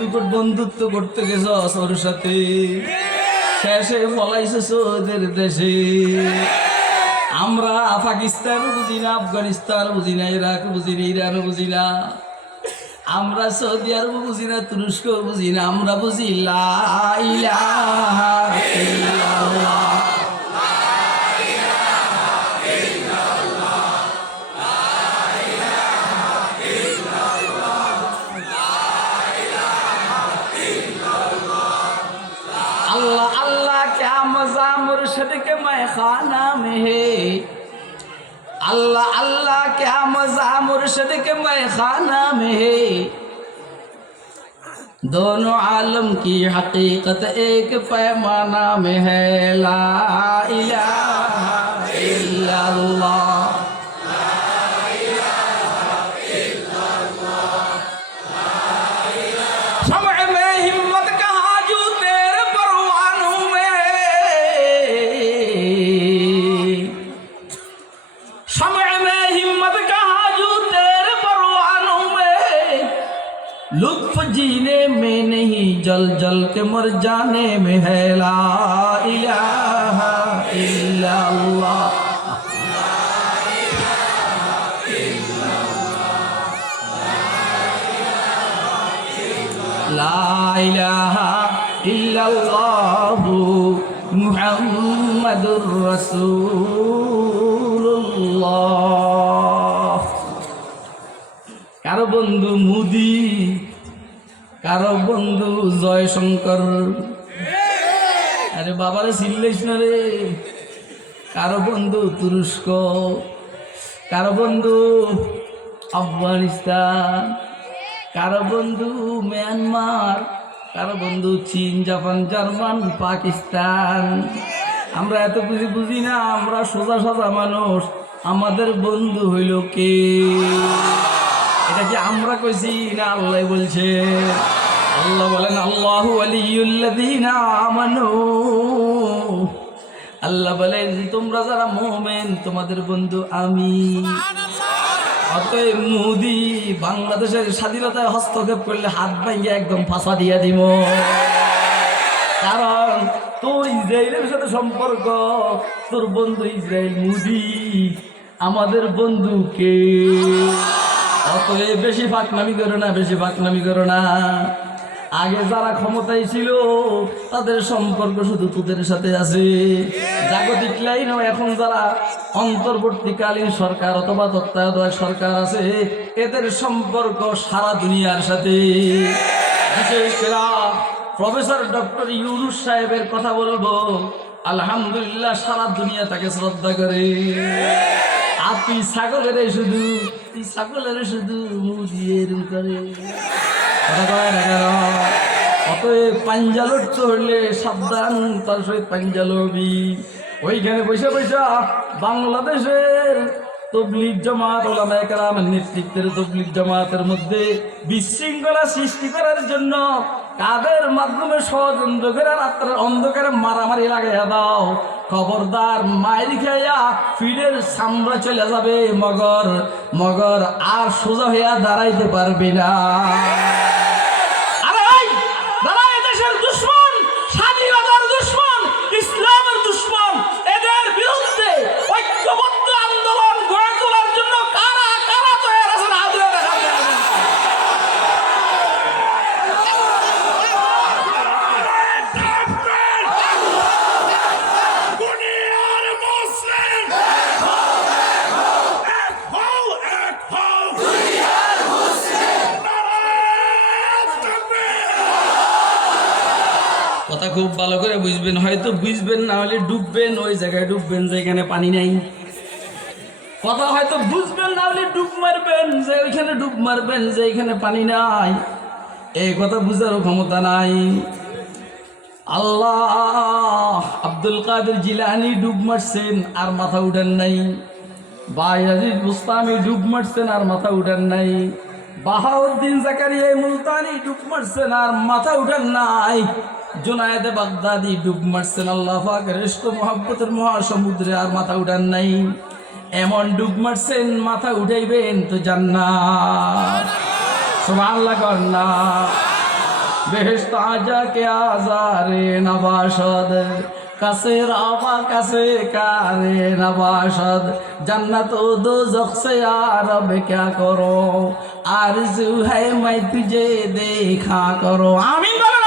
নিকট বন্ধুত্ব করতে গেছ ওর সাথে। শেষে ফলাইছিস ওদের দেশে। আমরা পাকিস্তান বুঝি না, আফগানিস্তান বুঝি না, ইরাক বুঝি না, ইরান বুঝি না। আমরা সৌদি আরব বুঝি না, তুরস্ক বুঝি না, আমরা বুঝি লা खाना में है अल्लाह अल्लाह क्या मजा मुर्शद के मैं खाना में है दोनों आलम की हकीकत एक पैमाना में है ला इलाहा इल्लल्लाह जीने में नहीं जल जल के मर जाने में है ला इलाहा इल्लल्लाह ला इलाहा इल्लल्लाह মুহাম্মাদুর রাসূলুল্লাহ কারও বন্ধু মুদি কারও বন্ধু জয়শঙ্কর। আরে বাবারে চিল্লাইস না রে? কারও বন্ধু তুরস্ক, কারও বন্ধু আফগানিস্তান, কারও বন্ধু মিয়ানমার, কারও বন্ধু চীন, জাপান, জার্মান, পাকিস্তান। আমরা এত কিছু বুঝি না, আমরা সোজা সোজা মানুষ। আমাদের বন্ধু হইল কে? এটা কি আমরা কইছি না আল্লাহ বলছে? আল্লাহ বলেন, আল্লাহু আমানু। আল্লাহ বলেন, তোমরা যারা মোমেন, তোমাদের বন্ধু আমি। অতএব মোদি বাংলাদেশের স্বাধীনতায় হস্তক্ষেপ করলে হাত ভাঙিয়ে একদম ফাঁসা দিয়া দিব। কারণ তোর ইসরায়েলের সাথে সম্পর্ক, তোর বন্ধু ইসরায়েল মোদি, আমাদের বন্ধু কে? বেশি ফাঁকনামি করো না, বেশি ফাঁকনামি করো না। আগে যারা ক্ষমতায় ছিল, তাদের সম্পর্ক শুধু তোদের সাথে আছে। জাগতিক লাইনেও এখন যারা অন্তর্বর্তীকালীন সরকার অথবা তত্ত্বাবধায়ক সরকার আছে, এদের সম্পর্ক সারা দুনিয়ার সাথে। প্রফেসর ডক্টর ইউনুস সাহেবের কথা বলব, আলহামদুলিল্লাহ সারা দুনিয়া তাকে শ্রদ্ধা করে। তুই শুধু তুই ছাগলের শুধু মুদিয়ে করে। অতএব পাঞ্জালট তো হইলে সাবধান, তার সহিত পাঞ্জালবি ওইখানে বসে বসে বাংলাদেশের তবলিগ জামাত ওলামায়ে কেরামের নেতৃত্বের তবলিগ জামাতের মধ্যে বিশৃঙ্খলা সৃষ্টি করার জন্য কাদের মাধ্যমে ষড়যন্ত্র করে রাত্রের অন্ধকারে মারামারি লাগাইয়া দাও? খবরদার মায়ের খেয়া ফিডের সামরা চলে যাবে মগর। মগর আর সোজা হইয়া দাঁড়াইতে পারবে না। খুব ভালো করে বুঝবেন, হয়তো বুঝবেন, না হলে ডুববেন, ওই জায়গায় ডুববেন যেখানে পানি নাই। কথা হয়তো বুঝবেন, না হলে ডুব মারবেন, যে ওইখানে ডুব মারবেন, যে এখানে পানি নাই। এই কথা বুঝারও ক্ষমতা নাই। আল্লাহ আব্দুল কাদের জিলানি ডুব মারছেন, আর মাথা উঠেন নাই। বায়াজিদ মুস্তামি ডুব মারছেন, আর মাথা উঠেন নাই। বাহাউদ্দিন জাকারিয়া মুলতানি ডুব মারছেন আর মাথা উঠেন নাই। জোনায়েদে বাগদাদি ডুব মারছেন, আল্লাহ পাকের মোহাব্বতের মহাসমুদ্রে আর মাথা উঠান নাই। এমন ডুব মারছেন, মাথা উঠাইবেন তো জান্নাত। সুবহানাল্লাহ কর না। বেহেস্ত আজা কে আজারে নবাসদ। কাছে আমার কাছে কারে নবাসদ, জান্নাত ও দোজখ সে আরব ক্যা করো। আর জু মাই তুজে দেখা করো। আমিন বলো